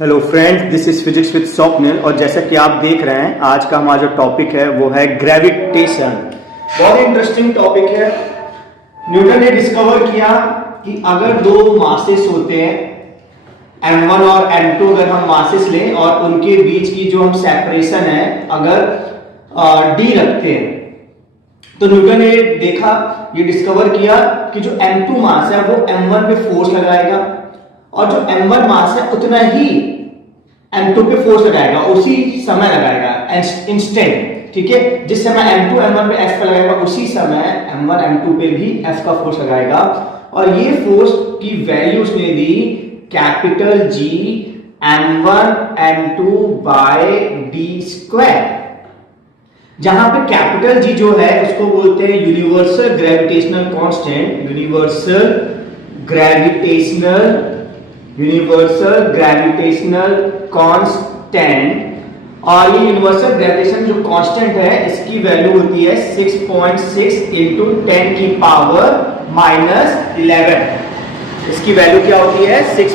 Hello friends, this is physics with Swapnil. और जैसा कि आप देख रहे हैं, आज का हमारा जो टॉपिक है वो है ग्रेविटेशन। बहुत इंटरेस्टिंग टॉपिक है। न्यूटन ने डिस्कवर किया कि अगर दो मासेस होते हैं m1 और m2, अगर हम मासेस लें और उनके बीच की जो हम सेपरेशन है अगर d रखते हैं, तो न्यूटन ने देखा, ये डिस्कवर किया कि जो m2 मास है वो m1 पे फोर्स लगाएगा और जो m1 मास है उतना ही m2 पे फोर्स लगाएगा, उसी समय लगाएगा, इंस्टेंट। ठीक है, जिस समय m2 m1 पे F पर लगाएगा उसी समय m1 m2 पे भी F का फोर्स लगाएगा। और ये फोर्स की वैल्यू उसने दी capital G m1 m2 by d square, जहां पे कैपिटल G जो है उसको बोलते हैं universal gravitational constant, universal gravitational constant. और ये यूनिवर्सल ग्रेविटेशन जो कांस्टेंट है इसकी वैल्यू होती है 6.6 इंटू 10 की पावर -11। इसकी वैल्यू क्या होती है 6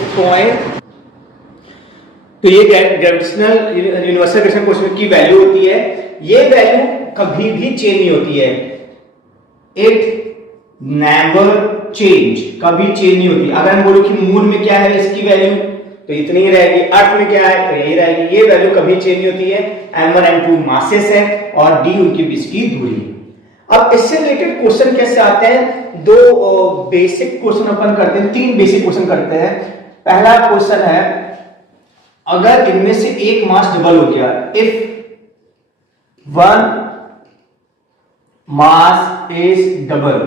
तो ये ग्रेविटेशनल यूनिवर्सल ग्रेविटेशन कांस्टेंट की वैल्यू होती है। ये वैल्यू कभी भी चेंज नहीं होती है, इट नेवर चेंज, कभी चेंज नहीं होती। अगर हम बोलो कि मून में क्या है इसकी वैल्यू, तो इतनी ही रहेगी। अर्थ में क्या है तो यही रहेगी। ये वैल्यू कभी चेंज नहीं होती है। m1 m2 मासेस है और d उनके बीच की दूरी। अब इससे रिलेटेड क्वेश्चन कैसे आते हैं, दो बेसिक क्वेश्चन अपन करते हैं, तीन बेसिक क्वेश्चन करते हैं। पहला क्वेश्चन है, अगर इनमें से एक मास डबल हो गया, if one mass is double,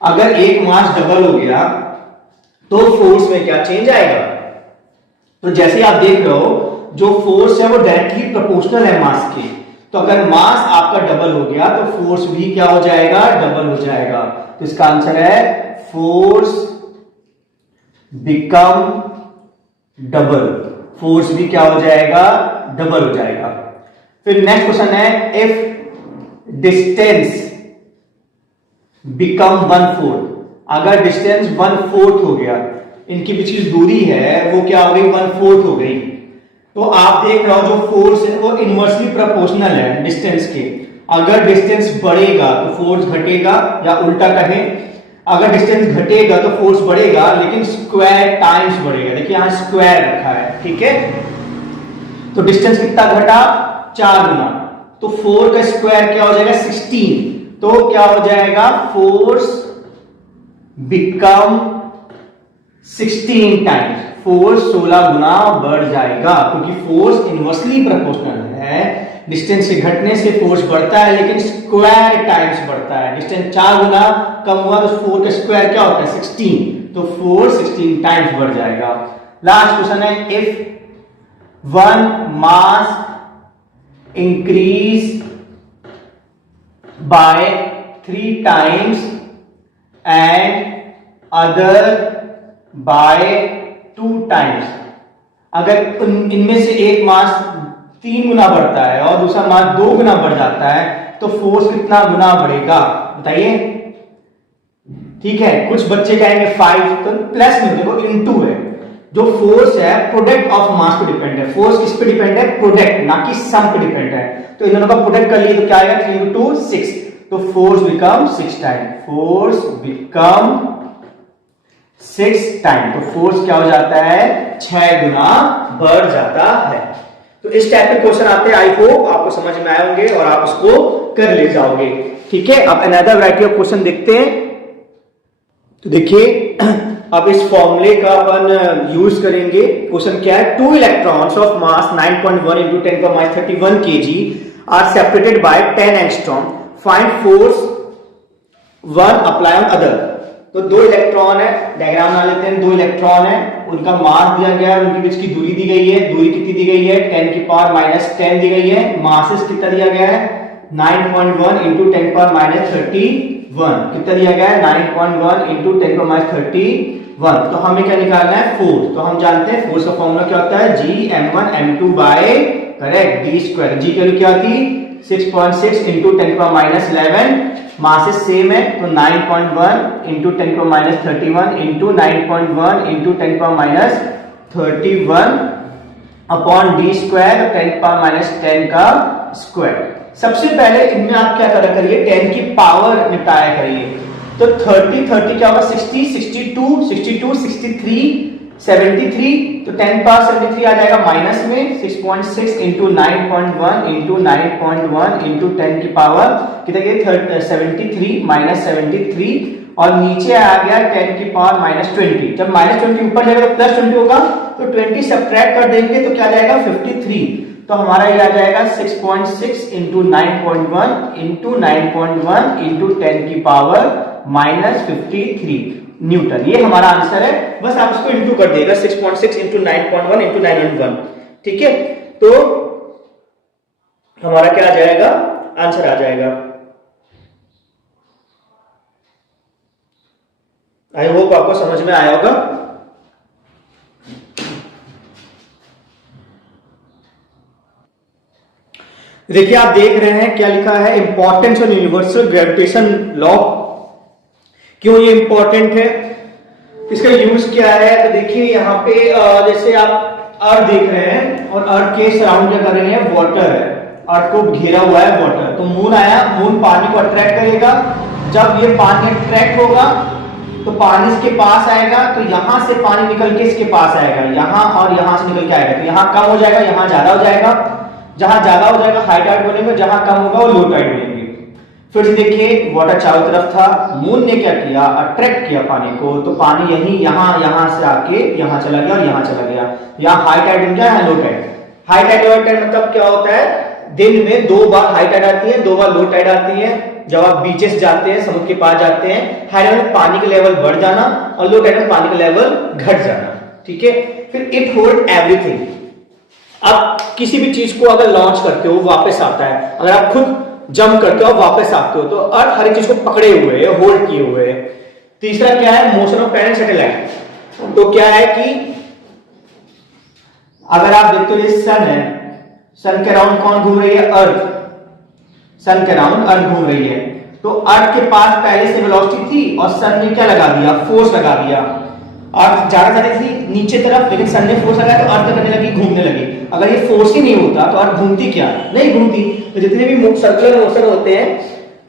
अगर एक मास डबल हो गया तो फोर्स में क्या चेंज आएगा। तो जैसे आप देख रहे हो, जो फोर्स है वो डायरेक्टली प्रोपोर्शनल है मास के। तो अगर मास आपका डबल हो गया तो फोर्स भी क्या हो जाएगा, डबल हो जाएगा। तो इसका आंसर है फोर्स बिकम डबल, फोर्स भी क्या हो जाएगा, डबल हो जाएगा। फिर नेक्स्ट क्वेश्चन है, इफ डिस्टेंस बिकम 1/4, अगर डिस्टेंस 1/4 हो गया, इनके बीच की दूरी है वो क्या हो गई, 1/4 हो गई। तो आप देख रहे हो जो फोर्स है वो इनवर्सली प्रोपोर्शनल है डिस्टेंस के। अगर डिस्टेंस बढ़ेगा तो फोर्स घटेगा, या उल्टा कहें, अगर डिस्टेंस घटेगा तो फोर्स बढ़ेगा, लेकिन स्क्वायर टाइम्स बढ़ेगा। देखिए यहां स्क्वायर रखा है, ठीक है। तो डिस्टेंस कितना घटा, 4 गुना, तो 4 का स्क्वायर क्या हो जाएगा 16। तो क्या हो जाएगा, फोर्स बिकम 16 टाइम्स, फोर्स 16 गुना बढ़ जाएगा, क्योंकि फोर्स इनवर्सली प्रोपोर्शनल है। डिस्टेंस के घटने से फोर्स बढ़ता है, लेकिन स्क्वायर टाइम्स बढ़ता है। डिस्टेंस 4 गुना कम हुआ तो 4 का स्क्वायर क्या होता है 16, तो फोर्स 16 टाइम्स बढ़ जाएगा। लास्ट क्वेश्चन है, if one mass increase by 3 times and other by 2 times, अगर इनमें से एक मास 3 गुना बढ़ता है और दूसरा मास 2 गुना बढ़ जाता है तो फोर्स कितना गुना बढ़ेगा बताइए। ठीक है, कुछ बच्चे कहेंगे 5, तो प्लस में देखो इनटू है। जो फोर्स है प्रोडक्ट ऑफ मास पे डिपेंड है। फोर्स किस पे डिपेंड है, प्रोडक्ट, ना कि सम पे डिपेंड है। तो इन दोनों का प्रोडक्ट कर लिए तो क्या आएगा 3 × 6, तो force become 6 time, force become 6 time, तो फोर्स क्या हो जाता है 6 गुना बढ़ जाता है। तो इस टाइप के क्वेश्चन आते हैं। आई होप आपको समझ में आए होंगे और आप उसको कर ले जाओगे। ठीक है, अब अनदर वैरायटी ऑफ क्वेश्चन देखते हैं। तो देखिए, अब इस फॉर्मूले का अपन यूज करेंगे। क्वेश्चन क्या है, 2 electrons of mass 9.1 × 10⁻31 kg are separated by 10 angstrom, find force 1 apply on other. तो 2 इलेक्ट्रॉन है, डायग्राम बना लेते हैं। 2 इलेक्ट्रॉन है, उनका मास दिया गया है, उनके बीच की दूरी दी गई है। दूरी कितनी दी गई है 10 की पावर -10 दी गई है। मासेस कितना दिया गया है 9.1 × 10⁻31, कितना दिया गया है 9.1 × 10⁻31। तो हमें क्या निकालना है, फोर्स। तो हम जानते हैं फोर्स का फॉर्मूला क्या होता है, G m1 m2 by correct d square. G की वैल्यू क्या थी 6.6 × 10⁻11 मासेस सेम है तो 9.1 into 10⁻31 into 9.1 into 10⁻31 upon d square 10⁻10 का स्क्वायर। सबसे पहले इनमें आप क्या करा करिए, 10 की पावर निपटाया करिए। तो 30 क्या होगा, 60, 62, 62, 63, 73, तो 10 पावर 73 आ जाएगा माइनस में 6.6 इंटू 9.1 इंटू 9.1 इंटू 10 की पावर कितने 73 माइनस 73, और नीचे आ गया 10 की पावर -20। जब -20 ऊपर जाएगा तो +20 होगा, तो 20 सब्ट्रैक्ट कर देंगे तो क्या आ जाएगा 53। तो हमारा ये आ जाएगा 6.6 इंटू 9.1 इंटू 9.1 इंटू 10 की पावर -53 न्यूटन। ये हमारा आंसर है। बस आप इसको इंटू कर देगा 6.6 इंटू 9.1 इंटू 9.1। ठीक है, तो हमारा क्या आ जाएगा, आंसर आ जाएगा। आई होप आपको समझ में आया होगा। देखिए आप देख रहे हैं क्या लिखा है, importance of universal gravitation law. क्यों ये इंपॉर्टेंट है, इसका यूज क्या है, तो देखिए यहाँ पे जैसे आप अर्थ देख रहे हैं और अर्थ के सराउंड क्या कर रहे हैं, वाटर है, अर्थ को घेरा हुआ है वाटर। तो मून आया, मून पानी को अट्रैक्ट करेगा। जब ये पानी अट्रैक्ट होगा तो पानी इसके पास आएगा, तो यहां से पानी निकल के इसके पास आएगा, यहां और यहां से निकल के आएगा। तो यहां कम हो जाएगा, यहां ज्यादा हो जाएगा। जहां ज्यादा हो जाएगा हाई टाइड बनेगा, जहां कम होगा वो लो टाइड बनेंगे। फिर से देखिए वाटर चारों तरफ था, मून ने क्या किया, अट्रैक्ट किया पानी को, तो पानी यहां से आके यहां चला गया और यहां चला गया। यहां हाई टाइड बन गया, यहां low tide. High tide low tide मतलब क्या होता है, दिन में 2 बार हाई टाइड आती है, 2 बार लो टाइड आती है। जब आप बीचेस जाते हैं, समुद्र के पास जाते हैं, हाई टाइड में पानी का लेवल बढ़ जाना और लो टाइड में पानी का लेवल घट जाना। ठीक है, फिर इट होल्ड एवरीथिंग। आप किसी भी चीज को अगर लॉन्च करते हो वापस आता है, अगर आप खुद जंप करते हो वापस आते हो, तो अर्थ हर एक चीज को पकड़े हुए है, होल्ड किए हुए है। तीसरा क्या है, मोशन ऑफ प्लैनेट सैटेलाइट। तो क्या है कि अगर आप देखते हो ये सन है, सन के अराउंड कौन घूम रही है, अर्थ। सन के अराउंड अर्थ घूम रही है, तो अर्थ के पास पहले से वेलोसिटी थी और सन ने क्या लगा दिया, फोर्स लगा दिया। अर्थ जाना चाहती थी नीचे तरफ, लेकिन सन ने फोर्स लगाया तो अर्थ करने लगी, घूमने लगी। अगर ये फोर्स ही नहीं होता तो अर्थ घूमती क्या, नहीं घूमती। तो जितने भी सर्कुलर मोशन होते हैं,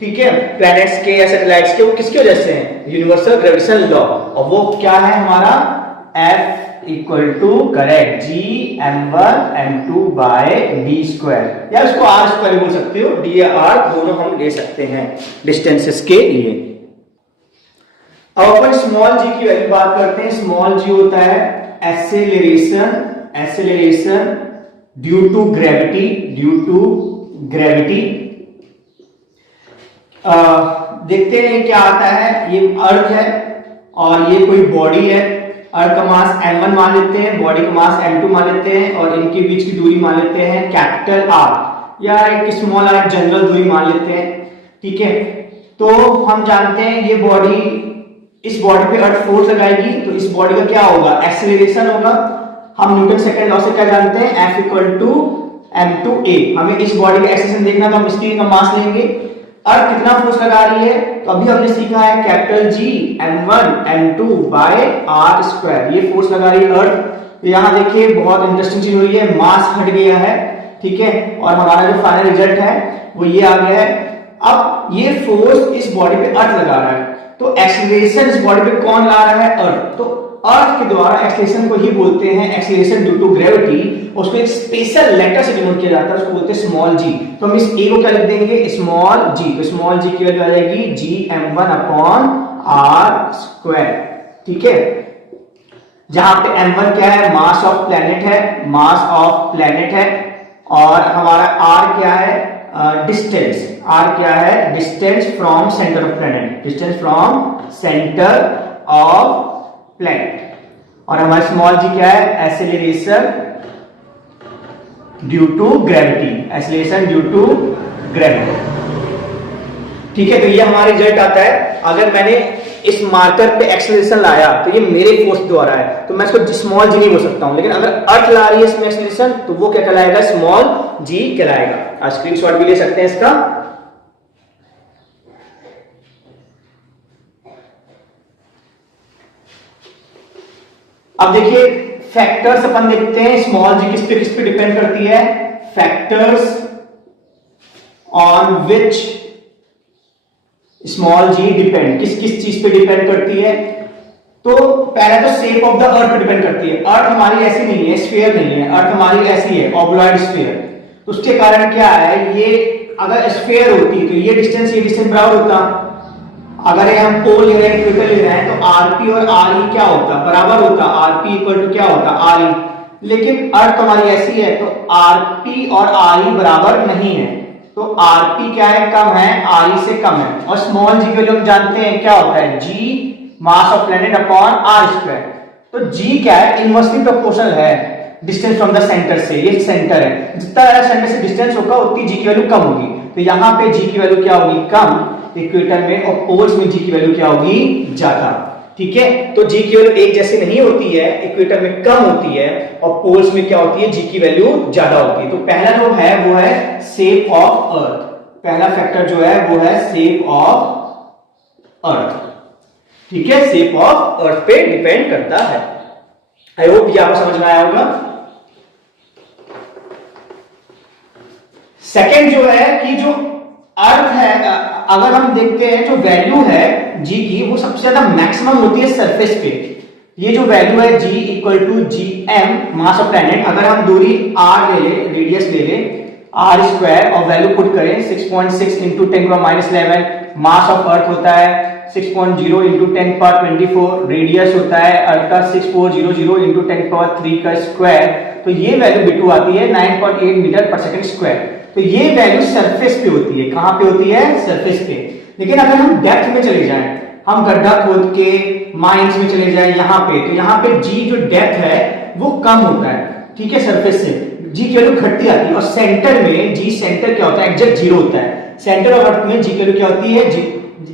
ठीक है, प्लैनेट्स के या सैटेलाइट्स के, वो किसकी वजह से हैं, यूनिवर्सल ग्रेविटेशन लॉ। और वो क्या है हमारा, F equal to correct Gm1m2 by d square, या उसको r स्क्वायर बोल सकते हो, d या r दोनों हम ले सकते हैं डिस्टेंसेस के लिए। अब अपन स्मॉल g की वैल्यू बात करते हैं। स्मॉल g होता है एक्सेलरेशन ड्यू टू ग्रेविटी, देखते हैं क्या आता है। ये अर्थ है और ये कोई बॉडी है। अर्थ का मास m1 मान लेते हैं, बॉडी का मास m2 मान लेते हैं, और इनके बीच की दूरी मान लेते हैं कैपिटल R, या एक स्मॉल r जनरल दूरी मान लेते हैं। ठीक है, तो हम जानते हैं ये बॉडी, इस बॉडी पे अर्थ फोर्स लगाएगी, तो इस बॉडी का क्या होगा, एक्सेलरेशन होगा। हम न्यूटन सेकंड लॉ से क्या जानते हैं, F इक्वल टू m2a। हमें इस बॉडी का एक्सेलरेशन देखना, तो हम इसकी का मास लेंगे। अर्थ कितना फोर्स लगा रही है, तो अभी हमने सीखा है capital G m1 m2 by r square, ये फोर्स लगा रही है अर्थ। तो यहाँ देखिए बहुत इंटरेस्टिंग चीज हुई है, मास हट गया है। ठीक है, और हमारा जो फाइनल रिजल्ट है वो ये आ गया है। अब ये फोर्स इस बॉडी पे अर्थ लगा रहा है, तो एक्सेलरेशन इस बॉडी पे कौन ला रहा है, अर्थ। तो अर्थ के द्वारा एक्सेलरेशन को ही बोलते हैं एक्सेलरेशन ड्यू टू ग्रेविटी। उसको एक स्पेशल लेटर से डिनोट किया जाता है, उसको बोलते हैं स्मॉल g। तो हम इस a को क्या लिख देंगे, स्मॉल g। तो स्मॉल g की वैल्यू आ जाएगी Gm1 अपॉन r स्क्वायर। ठीक है, जहां पे m1 क्या है, मास ऑफ प्लैनेट है, मास ऑफ प्लैनेट है, और हमारा r क्या है, डिस्टेंस। r क्या है, distance from centre of planet, distance from centre of planet. और हमारा स्मॉल g क्या है, acceleration due to gravity, acceleration due to gravity. ठीक है, तो ये हमारा रिजल्ट आता है। अगर मैंने इस मार्कर पे एक्सेलरेशन लाया तो ये मेरे फोर्स द्वारा है, तो मैं इसको स्मॉल g नहीं बोल सकता हूं। लेकिन अगर अर्थ ला रही है इसमें एक्सेलरेशन, तो वो क्या कहलाएगा, स्मॉल g कहलाएगा। आप स्क्रीनशॉट भी ले सकते हैं इसका। अब देखिए फैक्टर्स अपन देखते हैं, स्मॉल जी किस पे डिपेंड करती है, factors on which small g depend, किस किस चीज पे डिपेंड करती है। तो पहला तो शेप ऑफ द अर्थ पे डिपेंड करती है। अर्थ हमारी ऐसी नहीं है, स्फीयर नहीं है, अर्थ हमारी ऐसी है ऑब्लॉइड स्फीयर। तो उसके कारण क्या है, ये अगर स्फीयर होती तो ये डिस्टेंस बराबर होता। अगर हम पोल ले रहे हैं, इक्वेटर ले रहे हैं, तो आरपी और आर ई क्या होता, बराबर होता, आरपी इक्वल टू क्या होता, आर ई। लेकिन अर्थ हमारी ऐसी है तो आरपी और आर ई बराबर नहीं है, तो आरपी क्या है, कम है, आर ई से कम है। और स्मॉल जी के लिए हम जानते हैं क्या होता है, G mass of planet upon R square. तो जी क्या है, इनवर्सली प्रोपोर्शनल है डिस्टेंस फ्रॉम द सेंटर से, ये सेंटर है, जितना ज्यादा सेंटर से डिस्टेंस होगा उतनी जी की वैल्यू कम होगी। तो यहाँ पे जी की वैल्यू क्या होगी, कम इक्वेटर में, और पोल्स में जी की वैल्यू क्या होगी, ज्यादा। ठीक है, तो जी की वैल्यू एक जैसी नहीं होती है, इक्वेटर में कम होती है और पोल्स में क्या होती है, जी की वैल्यू ज्यादा होती है। तो पहला जो है वो है शेप ऑफ अर्थ, पहला फैक्टर जो है वो है शेप ऑफ अर्थ। ठीक है, शेप ऑफ अर्थ पे डिपेंड करता है। आई होप ये आपको समझ में आया होगा। सेकेंड जो है कि जो अर्थ है, अगर हम देखते हैं जो वैल्यू है जी की, वो सबसे ज्यादा मैक्सिमम होती है सरफेस पे। ये जो वैल्यू है G equal to G M mass of planet, अगर हम दूरी आर ले ले, रेडियस ले ले आर स्क्वायर और वैल्यू पुट करें 6.6 इंटू 10⁻11, मास ऑफ अर्थ होता है 6.0 इंटू 10⁻24, रेडियस होता है अर्थ का 6400 इंटू 10⁻3 का स्क्वायर। तो ये वैल्यू बिटू आती है 9.8 मीटर पर सेकंड स्क्वायर। तो ये वैल्यू सरफेस पे होती है, कहां पे होती है, सरफेस पे। लेकिन अगर हम डेप्थ में चले जाएं, हम गड्ढा खोद के माइंस में चले जाएं यहाँ पे, तो यहाँ पे जी जो डेप्थ है वो कम होता है, ठीक है, सरफेस से जी की वैल्यू घटती आती है। और सेंटर में जी सेंटर क्या होता है, एग्जैक्ट जीरो होता है। सेंटर ऑफ अर्थ में जी की वैल्यू क्या होती है,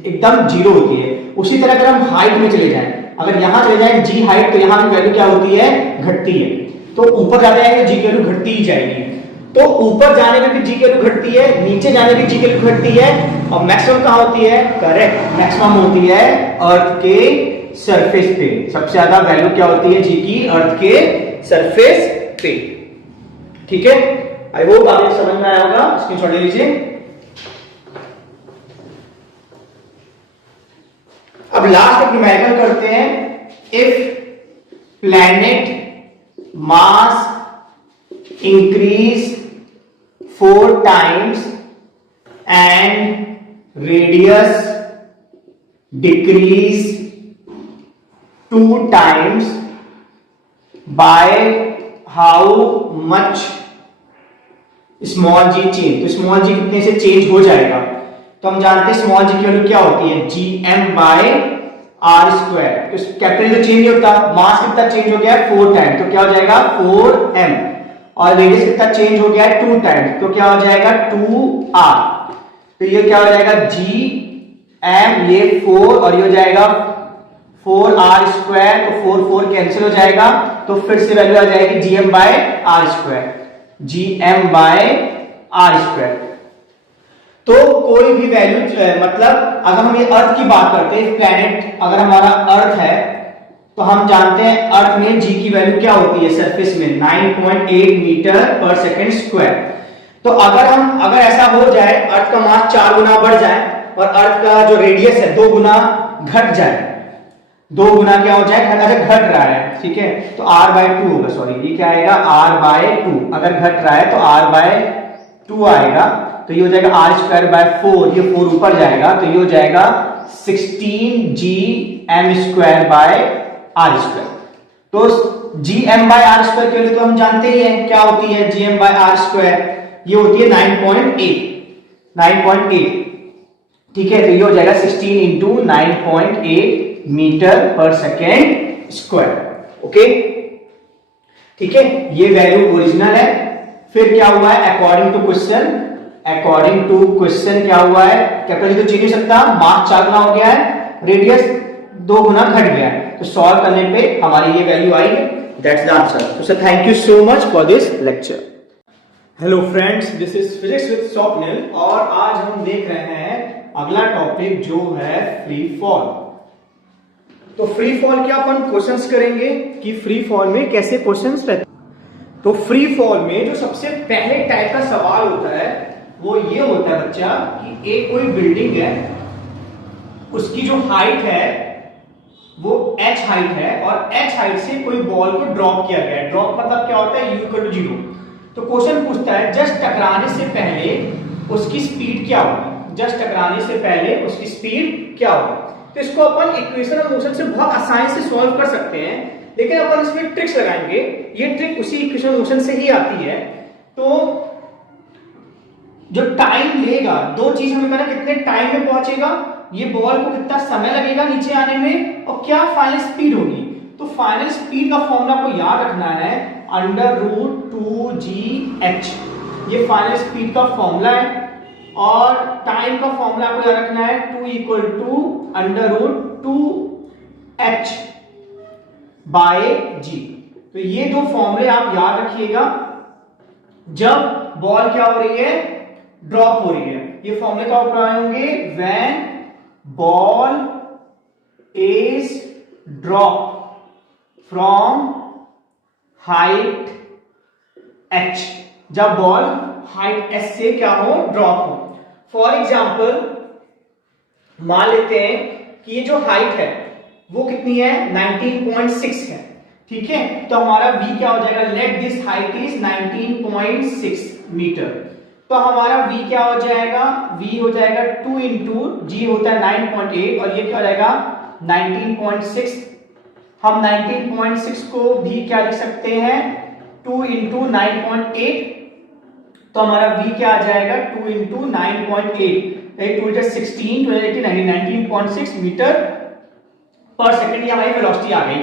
एकदम जीरो होती है। उसी तरह अगर हम हाइट में चले जाएं, अगर यहां चले जाएं जी हाइट, तो यहां की वैल्यू क्या होती है, घटती है। तो ऊपर जाते हैं जी की वैल्यू घटती ही जाएगी। तो ऊपर जाने में भी जी की वैल्यू घटती है, नीचे जाने में जी की वैल्यू घटती है, और मैक्सिमम कहां होती है, करेक्ट, मैक्सिमम होती है अर्थ के सरफेस पे। सबसे ज्यादा वैल्यू क्या होती है जी की, अर्थ के सरफेस पे। ठीक है, आई होप आपको समझ में आया होगा, स्क्रीनशॉट ले लीजिए। अब लास्ट एक न्यूमेरिकल करते हैं। If planet mass increase 4 times and radius decrease 2 times, by how much small g change. तो स्मॉल जी कितने से चेंज हो जाएगा, तो हम जानते हैं स्मॉल जी की वैल्यू क्या होती है, G M by R square. तो कैपिटल तो चेंज नहीं होता, मास कितना चेंज हो गया है, 4 टाइम, तो क्या हो जाएगा 4m, और रेडियस कितना चेंज हो गया है 2 टाइम्स, तो क्या हो जाएगा 2r। तो ये क्या हो जाएगा जी एम, ये 4 और ये हो जाएगा 4r स्क्वायर, तो 4 4 कैंसिल हो जाएगा, तो फिर से वैल्यू आ जाएगी G M by R square, G M by R square. तो कोई भी वैल्यू मतलब अगर हम ये अर्थ की बात करते हैं, प्लैनेट अगर हमारा अर्थ है, तो हम जानते हैं अर्थ में जी की वैल्यू क्या होती है सरफेस में, 9.8 मीटर पर सेकंड स्क्वायर। तो अगर ऐसा हो जाए, अर्थ का मास 4 गुना बढ़ जाए और अर्थ का जो रेडियस है 2 गुना घट जाए, 2 गुना क्या हो जाए, घट रहा है, ठीक है, तो r/2 होगा, सॉरी ये क्या आएगा r/2, अगर घट रहा है तो r/2 आएगा, तो ये हो जाएगा r²/4, ये 4 ऊपर जाएगा, तो ये हो जाएगा 16gm² आर स्क्वायर। तो G M by R square के लिए तो हम जानते ही हैं क्या होती है G M by R square, ये होती है 9.8, ठीक है, तो ये हो जाएगा 16 into 9.8 metre per second square. Okay, ठीक है, ये वैल्यू ओरिजिनल है। फिर क्या हुआ है, अकॉर्डिंग टू क्वेश्चन क्या हुआ है, कैपिटल तो चेंज नहीं सकता, मास 4 गुना हो गया है, रेडियस 2 गुना घट गया है, तो सॉल्व करने पे हमारी ये वैल्यू आई है, दैट्स द आंसर। तो sir thank you so much for this lecture. Hello friends, this is physics with Swapnil, और आज हम देख रहे हैं अगला टॉपिक जो है फ्री फॉल। तो फ्री फॉल के अपन क्वेश्चंस करेंगे कि फ्री फॉल में कैसे क्वेश्चंस रहते हैं। तो फ्री फॉल में जो सबसे पहले टाइप का सवाल होता है वो ये होता है बच्चा कि एक कोई बिल्डिंग है, उसकी जो हाइट है वो h हाइट है और h हाइट से कोई बॉल को ड्रॉप किया गया है। ड्रॉप मतलब क्या होता है, u इक्वल टू 0। तो क्वेश्चन पूछता है जस्ट टकराने से पहले उसकी स्पीड क्या होगी, जस्ट टकराने से पहले उसकी स्पीड क्या होगी। तो इसको अपन इक्वेशन ऑफ मोशन से बहुत आसानी से सॉल्व कर सकते हैं, लेकिन अपन इसमें ट्रिक्स लगाएंगे। ये ट्रिक उसी इक्वेशन ऑफ मोशन से ही आती है। तो जो टाइम लेगा, दो चीज हमें पता कितने टाइम में पहुंचेगा, ये बॉल को कितना समय लगेगा नीचे आने में, और क्या फाइनल स्पीड होगी। तो फाइनल स्पीड का फॉर्मूला को याद रखना है, √2gh, ये फाइनल स्पीड का फॉर्मूला है। और टाइम का फॉर्मूला को याद रखना है 2 equal to √2h bye g। तो ये दो फॉर्मूले आप याद रखिएगा जब बॉल क्या हो रही है, ड्रॉप हो रही है। ये फॉर्मूले का ऊपर आएंगे, when ball is drop from height h, जब बॉल हाइट h से क्या हो, ड्रॉप हो। फॉर एग्जाम्पल मान लेते हैं कि ये जो हाइट है वो कितनी है, 19.6 है, ठीक है। तो हमारा v क्या हो जाएगा, let this height is 19.6 metre. तो हमारा v क्या हो जाएगा, v हो जाएगा 2 इंटू g होता है 9.8 और ये क्या हो जाएगा 19.6। हम 19.6 को भी क्या लिख सकते हैं, 2 इंटू 9.8। तो हमारा v क्या आ जाएगा 2 इंटू 9.8, 16, 19.6 मीटर पर सेकंड। ये हमारी वेलोसिटी आ गई,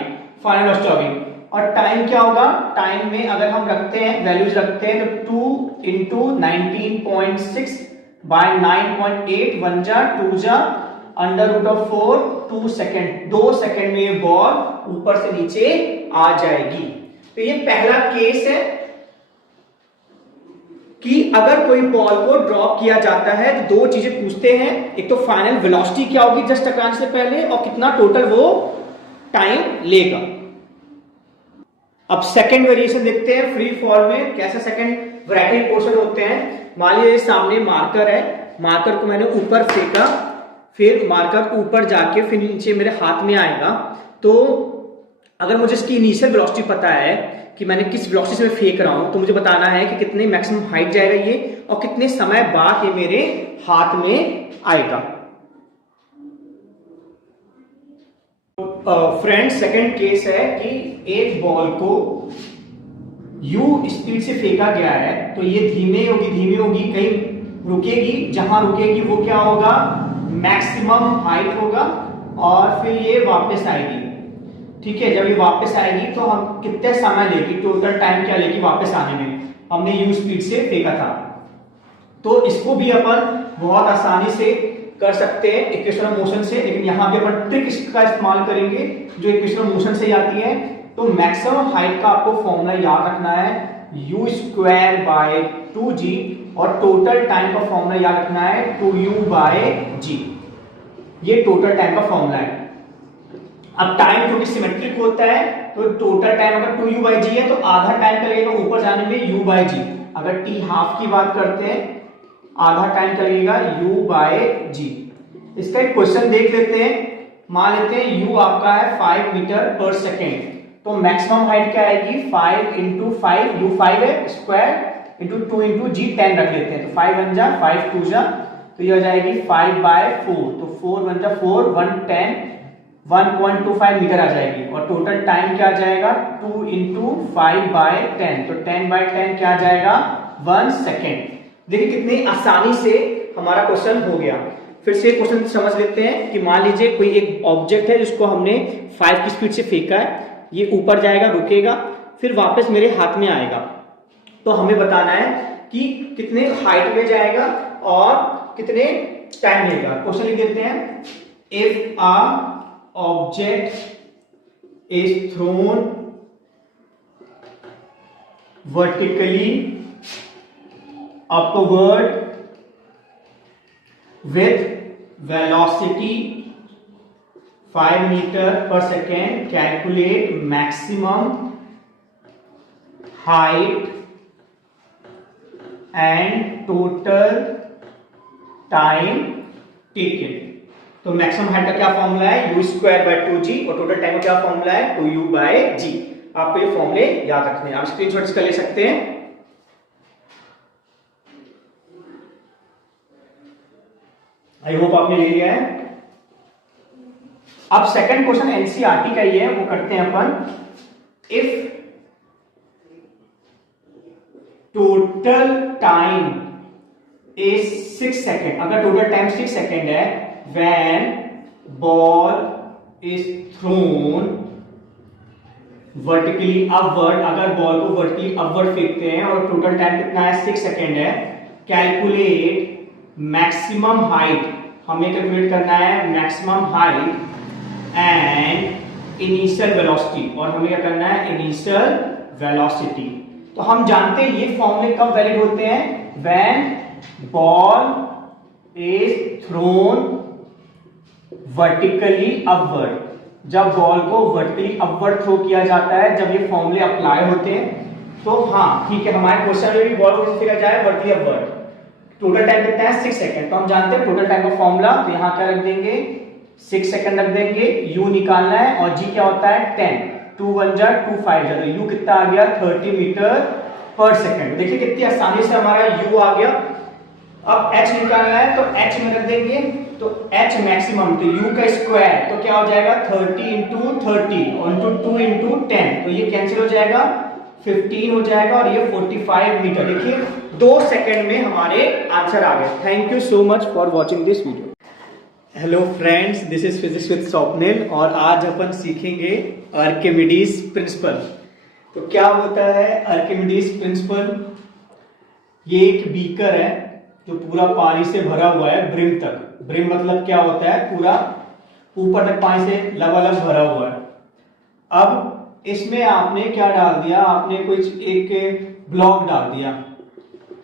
फाइनल वेलोसिटी आ गई। और टाइम क्या होगा, टाइम में अगर हम रखते हैं, वैल्यूज रखते हैं, तो 2 इंटू 19.6 बाय 9.8, 1 जा 2 जा √4, 2 सेकेंड, 2 सेकेंड में ये बॉल ऊपर से नीचे आ जाएगी। तो ये पहला केस है कि अगर कोई बॉल को ड्रॉप किया जाता है तो दो चीजें पूछते हैं, एक तो फाइनल वेलोसिटी क्या होगी जस्ट टकराने से पहले, और कितना टोटल वो टाइम लेगा। अब सेकंड वेरिएशन देखते हैं फ्री फॉल में कैसे सेकंड वैरायटी पोर्शन होते हैं। मान लीजिए सामने मार्कर है, मार्कर को मैंने ऊपर फेंका, फिर मार्कर ऊपर जाके फिर नीचे मेरे हाथ में आएगा। तो अगर मुझे इसकी इनिशियल वेलोसिटी पता है कि मैंने किस वेलोसिटी से मैं फेंक रहा हूं, तो मुझे बताना है कि कितने मैक्सिमम हाइट जाएगा ये और कितने समय बाद ये मेरे हाथ में आएगा। फ्रेंड्स सेकंड केस है कि एक बॉल को u स्पीड से फेंका गया है, तो ये धीमे होगी, कहीं रुकेगी, जहां रुकेगी वो क्या होगा, मैक्सिमम हाइट होगा, और फिर ये वापस आएगी, ठीक है। जब ये वापस आएगी तो हम कितने समय लेगी, टोटल टाइम क्या लेगी वापस आने में, हमने u स्पीड से फेंका था। तो इसको भी अपन बहुत आसानी से कर सकते हैं इक्वेशन ऑफ मोशन से, लेकिन यहां पे अपन ट्रिक का इस्तेमाल करेंगे जो इक्वेशन ऑफ मोशन से आती है। तो मैक्सिमम हाइट का आपको फॉर्मूला याद रखना है u² बाय 2g, और टोटल टाइम का फॉर्मूला याद रखना है 2u बाय g। ये टोटल टाइम का फॉर्मूला है। अब टाइम क्योंकि सिमेट्रिक होता है, तो टोटल टाइम अगर 2u बाय g है तो आधा टाइम लगेगा ऊपर जाने में u बाय g। अगर t हाफ की बात करते हैं, आधा टाइम लगेगा u बाय g। इसका एक क्वेश्चन देख लेते हैं। मान लेते हैं u आपका है 5 मीटर पर सेकेंड, तो मैक्सिमम हाइट क्या आएगी, 5 इंटू 5, u 5 है स्क्वायर इंटू 2 इंटू g 10 रख लेते हैं, तो 5 1 जा 5 2 जा, तो ये हो जाएगी 5 बाय 4, तो 4 1 जा 4 1 10, 1.25 मीटर आ जाएगी। और टोटल टाइम क्या आ जाएगा, 2 इंटू 5 बाय 10, तो 10 बाय 10 क्या आ जाएगा, 1 सेकेंड। देखिए कितनी आसानी से हमारा क्वेश्चन हो गया। फिर से क्वेश्चन समझ लेते हैं कि मान लीजिए कोई एक ऑब्जेक्ट है जिसको हमने 5 की स्पीड से फेंका है, ये ऊपर जाएगा, रुकेगा, फिर वापस मेरे हाथ में आएगा। तो हमें बताना है कि कितने हाइट में जाएगा और कितने टाइम लेगा। क्वेश्चन लिख देते हैं, if a object is thrown vertically upward with velocity 5 metre per second, calculate maximum height and total time taken. तो मैक्सिमम हाइट का क्या फॉर्मूला है, u स्क्वायर बाय 2g, और टोटल टाइम का क्या फॉर्मूला है, 2u बाय g। आपको ये फॉर्मूले याद रखने हैं, आप स्क्रीनशॉट्स कर ले सकते हैं। आई होप आपने ले लिया है। अब सेकंड क्वेश्चन एनसीईआरटी का ही है, वो करते हैं अपन। If total time is 6 second, अगर टोटल टाइम 6 सेकेंड है, when ball is thrown vertically upward, अगर बॉल को वर्टिकली अपवर्ड फेंकते हैं और टोटल टाइम कितना है, 6 सेकेंड है, कैलकुलेट मैक्सिमम हाइट, हमें कैलकुलेट करना है maximum height and initial velocity, और हमें क्या करना है, इनिशियल वेलोसिटी। तो हम जानते हैं ये फॉर्मूले कब वैलिड होते हैं, when ball is thrown vertically upward, जब बॉल को वर्टिकली अपवर्ड थ्रो किया जाता है, जब ये फॉर्मूले अप्लाई होते हैं। तो हाँ ठीक है, हमारे क्वेश्चन में भी बॉल को फेंका जाए वर्टिकली अपवर्ड, टोटल टाइम कितना है, 6 सेकंड। तो हम जानते हैं टोटल टाइम का फॉर्मूला, तो यहां क्या रख देंगे, 6 सेकंड रख देंगे, u निकालना है, और g क्या होता है 10, 2 1 जा 2 5 जा, तो u कितना आ गया 30 मीटर पर सेकंड। देखिए कितनी आसानी से हमारा u आ गया। अब h निकालना है, तो h में रख देंगे, तो h मैक्सिमम, तो u का स्क्वायर, तो क्या हो जाएगा 30 इंटू 30 और इंटू 2 इंटू 10, तो ये कैंसिल हो जाएगा, 15 हो जाएगा, और ये 45 मीटर। देखिए 2 सेकंड में हमारे आंसर आ गए। Thank you so much for watching this video. Hello friends, this is physics with Swapnil, और आज अपन सीखेंगे आर्किमिडीज प्रिंसिपल। तो क्या होता है आर्किमिडीज प्रिंसिपल, ये एक बीकर है जो पूरा पानी से भरा हुआ है ब्रिम तक। ब्रिम मतलब क्या होता है, पूरा ऊपर तक पानी से लबालब भरा हुआ है। अब इसमें आपने क्या डाल दिया, आपने कुछ एक ब्लॉक डाल दिया,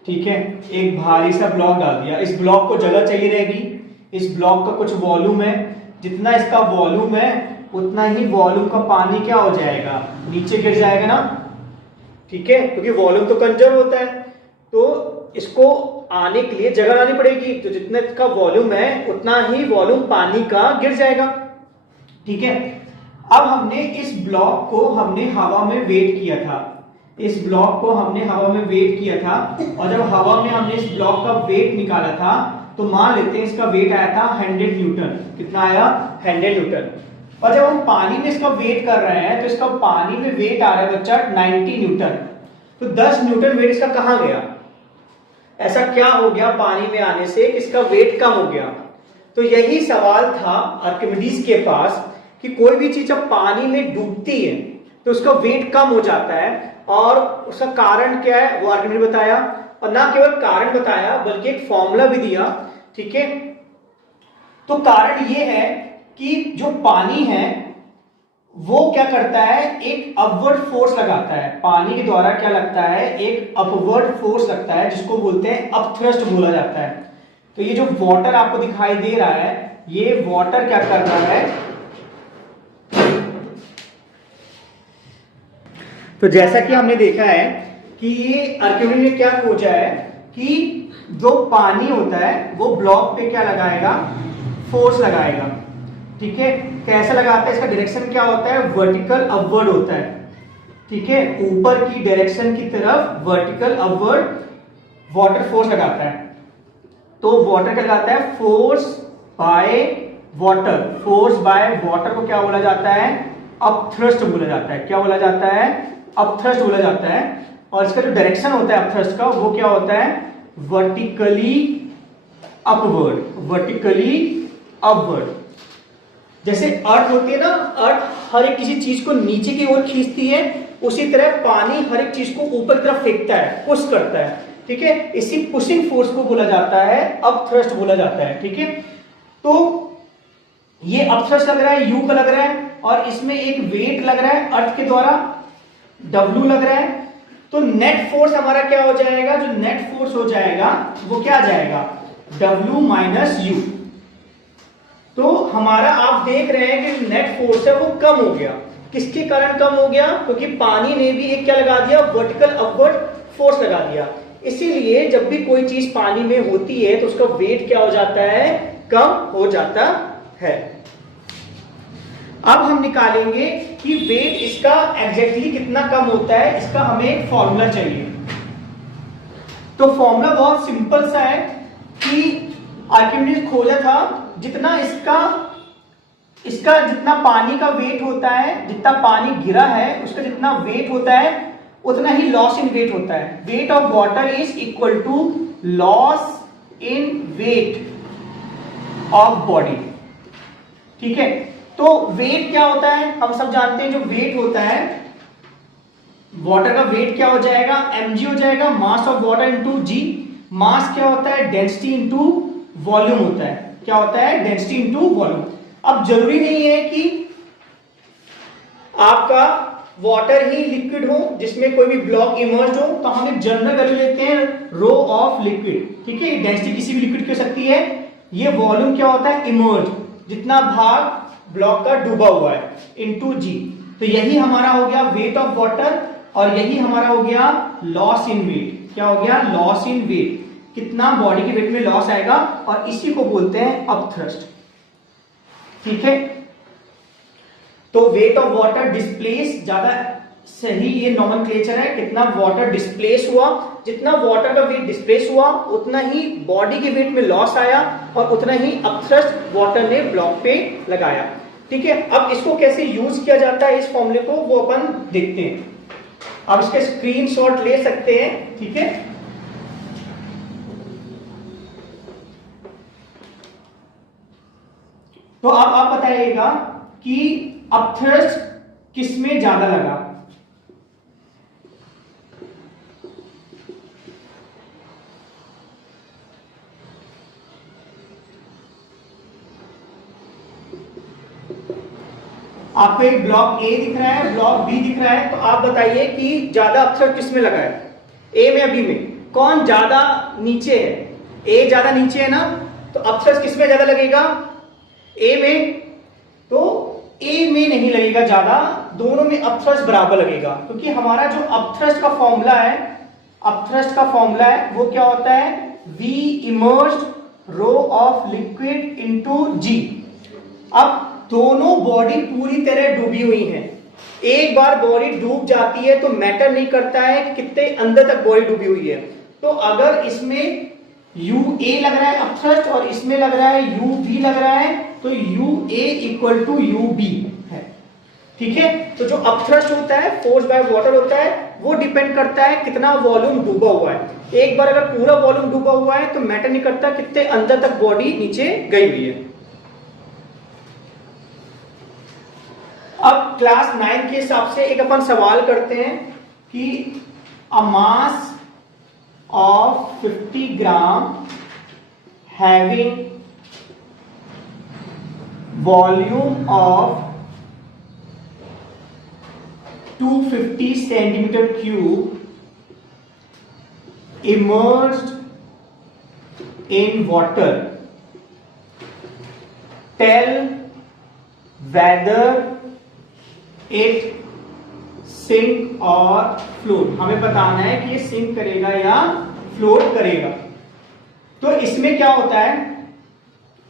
ठीक है, एक भारी सा ब्लॉक डाल दिया। इस ब्लॉक को जगह चाहिए रहेगी, इस ब्लॉक का कुछ वॉल्यूम है, जितना इसका वॉल्यूम है उतना ही वॉल्यूम का पानी क्या हो जाएगा, नीचे गिर जाएगा ना, ठीक है, क्योंकि वॉल्यूम तो कंजर्व होता है, तो इसको आने के लिए जगह लानी पड़ेगी, तो जितना इसका वॉल्यूम है उतना ही वॉल्यूम पानी का गिर जाएगा, ठीक है। अब हमने इस ब्लॉक को हमने हवा में वेट किया था, इस ब्लॉक को हमने हवा में वेट किया था, और जब हवा में हमने इस ब्लॉक का वेट निकाला था, तो मान लेते हैं इसका वेट आया था 100 न्यूटन। कितना आया, 100 न्यूटन। और जब हम पानी में इसका वेट कर रहे हैं, तो इसका पानी में वेट आ रहा है बच्चा 90 न्यूटन। तो 10 न्यूटन वेट इसका कहां गया, ऐसा क्या हो गया पानी में आने से कि इसका वेट कम हो गया। तो यही सवाल था आर्किमिडीज के पास कि कोई भी चीज जब पानी में डूबती है तो उसका वेट कम हो जाता है, और उसका कारण क्या है वो आर्किमिडीज बताया, और ना केवल कारण बताया बल्कि एक फॉर्मूला भी दिया, ठीक है। तो कारण ये है कि जो पानी है वो क्या करता है, एक अपवर्ड फोर्स लगाता है, पानी के द्वारा क्या लगता है, एक अपवर्ड फोर्स लगता है, जिसको बोलते हैं अपथ्रस्ट बोला जाता है। तो ये जो वाटर आपको दिखाई दे रहा है, ये वाटर क्या कर रहा है, तो जैसा कि हमने देखा है कि ये आर्किमिडीज ने क्या खोजा है कि जो पानी होता है वो ब्लॉक पे क्या लगाएगा, फोर्स लगाएगा, ठीक है। कैसे लगाता है, इसका डायरेक्शन क्या होता है, वर्टिकल अपवर्ड होता है, ठीक है, ऊपर की डायरेक्शन की तरफ वर्टिकल अपवर्ड वाटर फोर्स लगाता है। तो वाटर क्या लगाता है, force by water, force by water को क्या बोला जाता है, अपथ्रस्ट बोला जाता है। क्या बोला जाता है, अपथ्रस्ट बोला जाता है। और इसका जो डायरेक्शन होता है अपथ्रस्ट का, वो क्या होता है, वर्टिकली अपवर्ड, वर्टिकली अपवर्ड। जैसे अर्थ होती है ना, अर्थ हर एक किसी चीज को नीचे की ओर खींचती है, उसी तरह पानी हर एक चीज को ऊपर की तरफ फेंकता है, पुश करता है, ठीक है। इसी पुशिंग फोर्स को बोला जाता है अपथ्रस्ट बोला जाता है, ठीक है। तो ये अपथ्रस्ट लग रहा है, यू का लग रहा है, और इसमें एक वेट लग रहा है अर्थ के द्वारा, डब्ल्यू लग रहा है। तो नेट फोर्स हमारा क्या हो जाएगा, जो नेट फोर्स हो जाएगा वो क्या आ जाएगा, डब्ल्यू माइनस यू। तो हमारा आप देख रहे हैं कि नेट फोर्स है वो कम हो गया। किसके कारण कम हो गया? क्योंकि पानी ने भी एक क्या लगा दिया, वर्टिकल अपवर्ड फोर्स लगा दिया। इसीलिए जब भी कोई चीज पानी में होती है तो उसका वेट क्या हो जाता है, कम हो जाता है। अब हम निकालेंगे कि वेट इसका एग्जैक्टली कितना कम होता है, इसका हमें एक फॉर्मूला चाहिए। तो फॉर्मूला बहुत सिंपल सा है कि आर्किमिडीज ने खोजा था जितना इसका जितना पानी का वेट होता है, जितना पानी गिरा है उसका जितना वेट होता है उतना ही लॉस इन वेट होता है। Weight of water is equal to loss in weight of body. ठीक है, तो वेट क्या होता है हम सब जानते हैं। जो वेट होता है वाटर का वेट क्या हो जाएगा, mg हो जाएगा, मास ऑफ वाटर इनटू जी। मास क्या होता है, डेंसिटी इनटू वॉल्यूम होता है। क्या होता है, डेंसिटी इनटू वॉल्यूम। अब जरूरी नहीं है कि आपका वाटर ही लिक्विड हो जिसमें कोई भी ब्लॉक इमर्ज हो, तो हम एक जनरल वैल्यू लेते हैं रो ऑफ लिक्विड। ठीक है, डेंसिटी किसी भी लिक्विड की हो सकती है। ये वॉल्यूम क्या होता है, इमर्ज, जितना भाग ब्लॉक का डूबा हुआ है, इनटू जी। तो यही हमारा हो गया वेट ऑफ वाटर और यही हमारा हो गया लॉस इन वेट। क्या हो गया, लॉस इन वेट, कितना बॉडी के वेट में लॉस आएगा, और इसी को बोलते हैं अपथ्रस्ट। ठीक है, तो वेट ऑफ वाटर डिस्प्लेस, ज्यादा सही ये नॉमेनक्लेचर है, कितना वाटर डिस्प्लेस हुआ, जितना वाटर का वेट डिस्प्लेस हुआ उतना ही बॉडी के वेट में लॉस आया और उतना ही अपथ्रस्ट वाटर ने ब्लॉक पे लगाया। ठीक है, अब इसको कैसे यूज किया जाता है इस फॉर्मूले को वो अपन देखते हैं। आप इसके स्क्रीनशॉट ले सकते हैं। ठीक है, तो अब आप बताइएगा कि अपथ्रस्ट किसमें ज्यादा लगा। आपको एक ब्लॉक ए दिख रहा है, ब्लॉक बी दिख रहा है, तो आप बताइए कि ज्यादा अपथ्रस्ट किसमें लगा है, ए में या बी में? कौन ज्यादा नीचे है? ए ज्यादा नीचे है ना, तो अपथ्रस्ट किसमें ज्यादा लगेगा, ए में। तो ए में नहीं लगेगा ज्यादा, दोनों में अपथ्रस्ट बराबर लगेगा, क्योंकि हमारा जो अपथ्रस्ट का फॉर्मूला है, अपथ्रस्ट का फॉर्मूला है वो क्या होता है, V immersed rho of liquid into G. अब दोनों बॉडी पूरी तरह डूबी हुई हैं। एक बार बॉडी डूब जाती है तो मैटर नहीं करता है कि कितने अंदर तक बॉडी डूबी हुई है। तो अगर इसमें UA लग रहा है अपथ्रस्ट और इसमें लग रहा है UB लग रहा है, तो UA इक्वल टू UB है। ठीक है, तो जो अपथ्रस्ट होता है, फोर्स बाय वाटर होता है, वो डिपेंड करता है कितना वॉल्यूम डूबा हुआ है। एक बार अगर पूरा वॉल्यूम डूबा हुआ है तो मैटर नहीं करता कितने अंदर तक बॉडी नीचे गई हुई है। अब क्लास 9 के हिसाब से एक अपन सवाल करते हैं कि a mass of 50 gram having volume of 250 centimetre cube immersed in water. Tell whether it sink or float. हमें बताना है कि ये सिंक करेगा या फ्लोट करेगा। तो इसमें क्या होता है,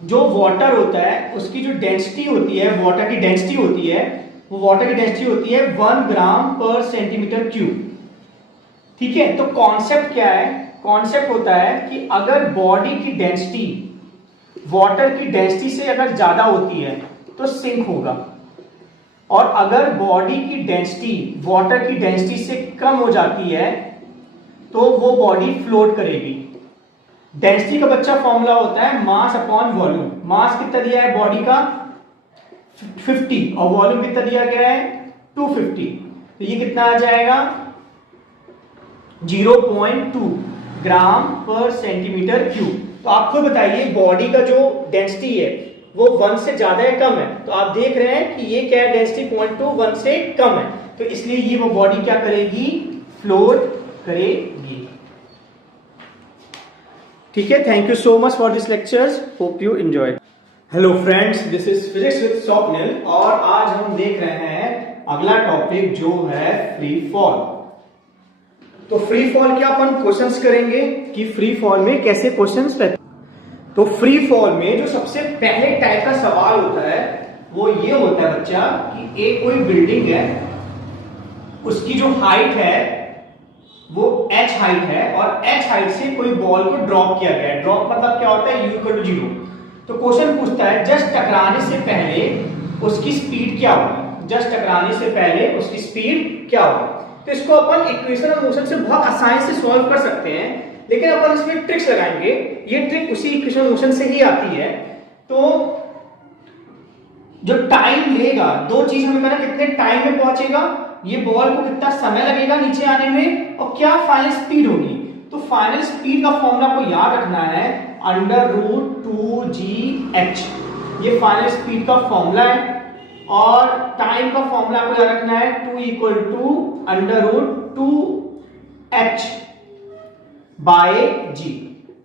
जो वाटर होता है उसकी जो डेंसिटी होती है, वाटर की डेंसिटी होती है, वो वाटर की डेंसिटी होती है 1 ग्राम पर सेंटीमीटर क्यूब। ठीक है, तो कॉन्सेप्ट क्या है, कॉन्सेप्ट होता है कि अगर बॉडी की डेंसिटी वाटर की डेंसिटी से अगर ज्यादा होती है तो सिंक होगा, और अगर बॉडी की डेंसिटी वाटर की डेंसिटी से कम हो जाती है तो वो बॉडी फ्लोट करेगी। डेंसिटी का बच्चा फॉर्मूला होता है मास अपॉन वॉल्यूम। मास कितना दिया है बॉडी का 50 और वॉल्यूम कितना दिया गया है 250, तो ये कितना आ जाएगा 0.2 ग्राम पर सेंटीमीटर क्यूब। तो आप खुद बताइए बॉडी का जो डेंसिटी है वो 1 से ज्यादा है कम है, तो आप देख रहे हैं कि ये क्या है, डेंसिटी 0.2 1 से कम है, तो इसलिए ये वो बॉडी क्या करेगी, फ्लोट करेगी। ठीक है, thank you so much for this lectures, hope you enjoy. Hello friends, this is physics with Swapnil और आज हम देख रहे हैं अगला टॉपिक जो है फ्री फॉल। तो फ्री फॉल के अपन क्वेश्चंस करेंगे कि फ्री फॉल में कैसे क्वेश्चंस रहते हैं। तो फ्री फॉल में जो सबसे पहले टाइप का सवाल होता है वो ये होता है बच्चा कि एक कोई बिल्डिंग है, उसकी जो हाइट है वो h हाइट है और h हाइट से कोई बॉल को ड्रॉप किया गया है। ड्रॉप मतलब क्या होता है, u = 0। तो क्वेश्चन पूछता है जस्ट टकराने से पहले उसकी स्पीड क्या होगी, जस्ट टकराने से पहले उसकी स्पीड क्या होगी। तो इसको अपन इक्वेशन ऑफ मोशन से बहुत आसानी से सॉल्व कर सकते हैं, लेकिन अपन इसमें ट्रिक्स लगाएंगे। ये ट्रिक उसी इक्वेशन ऑफ मोशन से ही आती है। तो जो टाइम लेगा, दो चीज हमें कहना, कितने टाइम में पहुंचेगा, ये बॉल को कितना समय लगेगा नीचे आने में, और क्या फाइनल स्पीड होगी। तो फाइनल स्पीड का फॉर्मूला को याद रखना है, √2gh। ये फाइनल स्पीड का फॉर्मूला है। और टाइम का फॉर्मूला को याद रखना है 2 = √2h/g।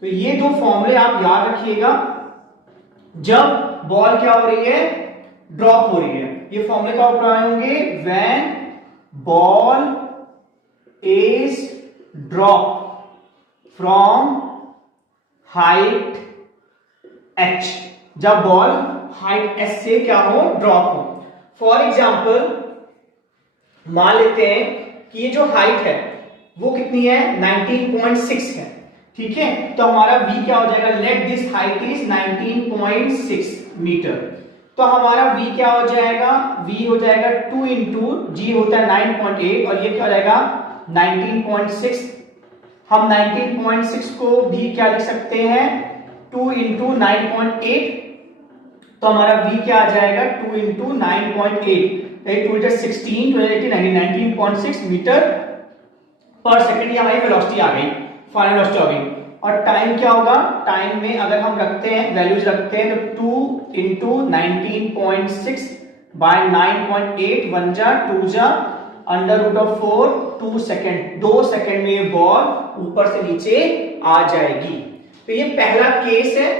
तो ये दो फॉर्मूले आप याद रखिएगा जब बॉल क्या हो रही है, ड्रॉप हो रही है। ये फॉर्मूले का ऊपर आएंगे, when ball is drop from height h, जब बॉल हाइट h से क्या हो, ड्रॉप हो। फॉर एग्जाम्पल मान लेते हैं कि ये जो हाइट है वो कितनी है, 19.6 है। ठीक है, तो हमारा v क्या हो जाएगा, let this height is 19.6 metre. तो हमारा v क्या हो जाएगा, v हो जाएगा 2 × g होता है 9.8 और ये क्या हो जाएगा 19.6। हम 19.6 को भी क्या लिख सकते हैं, 2 × 9.8। तो हमारा v क्या आ जाएगा 2 × 9.8, 2 × 16, 19.6 मीटर पर सेकंड। ये हमारी वेलोसिटी आ गई, फाइनल वेलोसिटी आ गई। और टाइम क्या होगा, टाइम में अगर हम रखते हैं, वैल्यूज रखते हैं, तो 2 × 19.6 बाय 9.8, 1 जा 2 जा √4, 2 सेकंड। 2 सेकंड में ये बॉल ऊपर से नीचे आ जाएगी। तो ये पहला केस है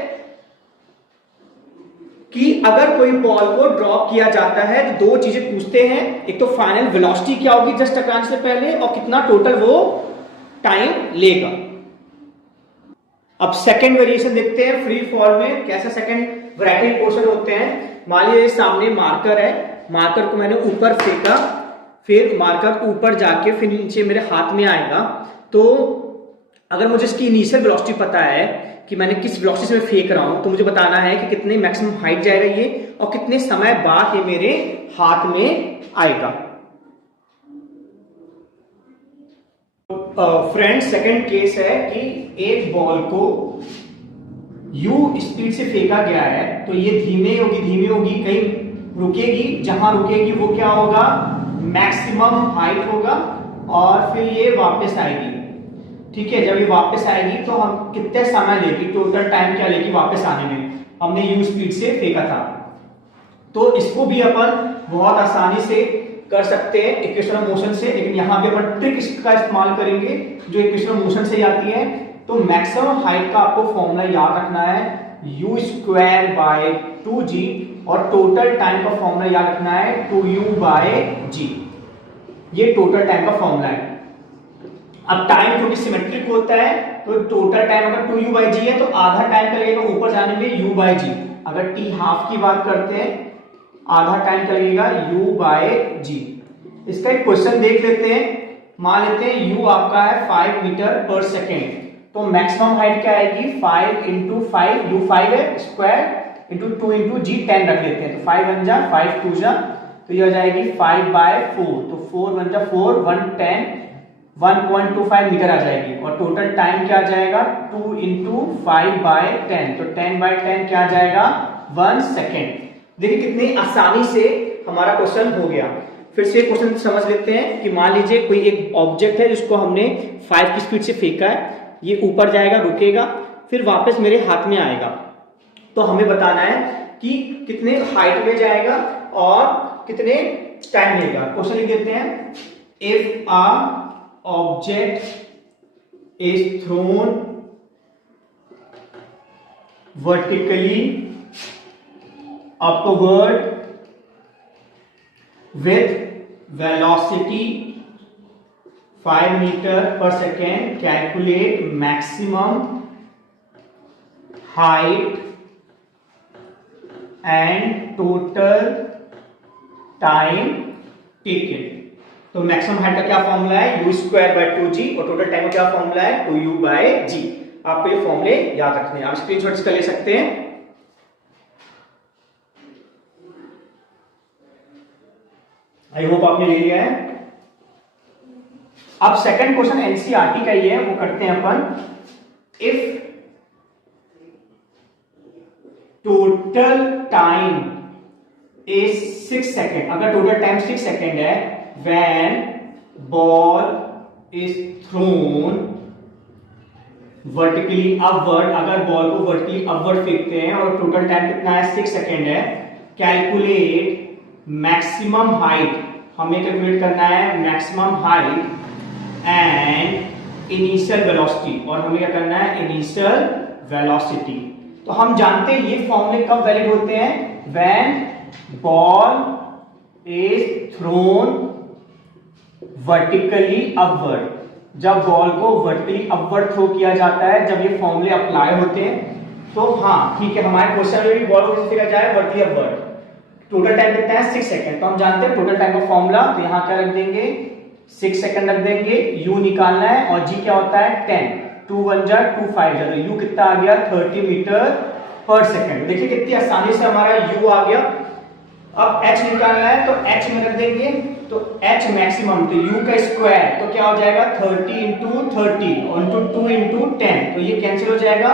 कि अगर कोई बॉल को ड्रॉप किया जाता है तो दो चीजें पूछते हैं, एक तो फाइनल वेलोसिटी क्या होगी जस्ट टकराने से पहले, और कितना टोटल वो टाइम लेगा। अब सेकंड वेरिएशन देखते हैं फ्री फॉल में कैसा सेकंड वैरायटी पोर्शन होते हैं। मान लीजिए सामने मार्कर है, मार्कर को मैंने ऊपर फेंका, फिर मार्कर ऊपर जाके फिर नीचे मेरे हाथ में आएगा। तो अगर मुझे इसकी इनिशियल वेलोसिटी पता है कि मैंने किस वेलोसिटी से मैं फेंक रहा हूं, तो मुझे बताना है कि कितने मैक्सिमम हाइट जाएगा ये और कितने समय बाद ये मेरे हाथ में आएगा। फ्रेंड्स, सेकंड केस है कि एक बॉल को u स्पीड से फेंका गया है, तो ये धीमे होगी, कहीं रुकेगी, जहां रुकेगी वो क्या होगा, मैक्सिमम हाइट होगा, और फिर ये वापस आएगी। ठीक है, जब ये वापस आएगी तो हम कितने समय लेगी, टोटल टाइम क्या लेगी वापस आने में, हमने u स्पीड से फेंका था। तो इसको भी अपन बहुत आसानी से कर सकते हैं इक्वेशन ऑफ मोशन से, लेकिन यहां पे अपन ट्रिक का इस्तेमाल करेंगे जो इक्वेशन ऑफ मोशन से आती है। तो मैक्सिमम हाइट का आपको फॉर्मूला याद रखना है u² / 2g, और टोटल टाइम का फॉर्मूला याद रखना है 2u/g। ये टोटल टाइम का फॉर्मूला है। अब टाइम क्योंकि सिमेट्रिक होता है, तो टोटल टाइम अगर 2u/g है तो आधा टाइम का लगेगा ऊपर जाने में u/g। अगर t हाफ की बात करते हैं, आधा टाइम का लगेगा u/g। इसका एक क्वेश्चन देख लेते हैं। मान लेते हैं u आपका है 5 मीटर पर सेकेंड, तो मैक्सिमम हाइट क्या आएगी, 5 × 5, u 5 है, स्क्वायर × 2 × g 10 रख लेते हैं। तो 5 1 जा 5 2 जा, तो ये हो जाएगी 5/4। तो 4 1 जा 4, 1 10, 1.25 मीटर आ जाएगी। और टोटल टाइम क्या आ जाएगा, 2 × 5/10, तो 10/10 क्या आ जाएगा, 1 सेकेंड। देखिए कितनी आसानी से हमारा क्वेश्चन हो गया। फिर से क्वेश्चन समझ लेते हैं कि मान लीजिए कोई एक ऑब्जेक्ट है जिसको हमने 5 की स्पीड से फेंका है, ये ऊपर जाएगा, रुकेगा, फिर वापस मेरे हाथ में आएगा। तो हमें बताना है कि कितने हाइट में जाएगा और कितने टाइम लेगा। क्वेश्चन लिख देते हैं, if a object is throne vertically upward with velocity 5 meter per second, calculate maximum height and total time taken। तो मैक्सिमम हाइट का क्या फॉर्मूला है, u स्क्वायर बाय 2g, और टोटल टाइम का क्या फॉर्मूला है, 2u बाय g। आपको ये फॉर्मूले याद रखने हैं, आप स्क्रीनशॉट्स कर ले सकते हैं। आई होप आपने ले लिया है। अब सेकंड क्वेश्चन एनसीईआरटी का ही है, वो करते हैं अपन। If total time is 6 second, अगर टोटल टाइम 6 सेकेंड है, when ball is thrown vertically upward, अगर बॉल को वर्टिकली अपवर्ड फेंकते हैं और टोटल टाइम कितना है, 6 सेकेंड है, कैलकुलेट मैक्सिमम हाइट, हमें कैलकुलेट करना है maximum height and initial velocity, और हमें क्या करना है, इनिशियल वेलोसिटी। तो हम जानते हैं ये फॉर्मूले कब वैलिड होते हैं, when ball is thrown vertically upward, जब बॉल को वर्टिकली अपवर्ड थ्रो किया जाता है, जब ये फॉर्मूले अप्लाई होते हैं। तो हाँ ठीक है, हमारे क्वेश्चन में भी बॉल को फेंका जाए वर्टिकली अपवर्ड, टोटल टाइम कितना है, 6 सेकंड। तो हम जानते हैं टोटल टाइम का फॉर्मूला, तो यहां क्या रख देंगे, 6 सेकंड रख देंगे, u निकालना है, और g क्या होता है 10, 2 1 जा 2 5 जा, तो u कितना आ गया 30 मीटर पर सेकंड। देखिए कितनी आसानी से हमारा u आ गया। अब h निकालना है, तो h में रख देंगे, तो h मैक्सिमम, तो u का स्क्वायर, तो क्या हो जाएगा 30 इंटू 30 और इंटू 2 इंटू 10, तो ये कैंसिल हो जाएगा,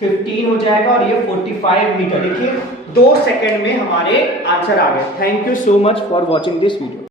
15 हो जाएगा, और ये 45 मीटर। देखिए 2 सेकंड में हमारे आंसर आ गए। Thank you so much for watching this video.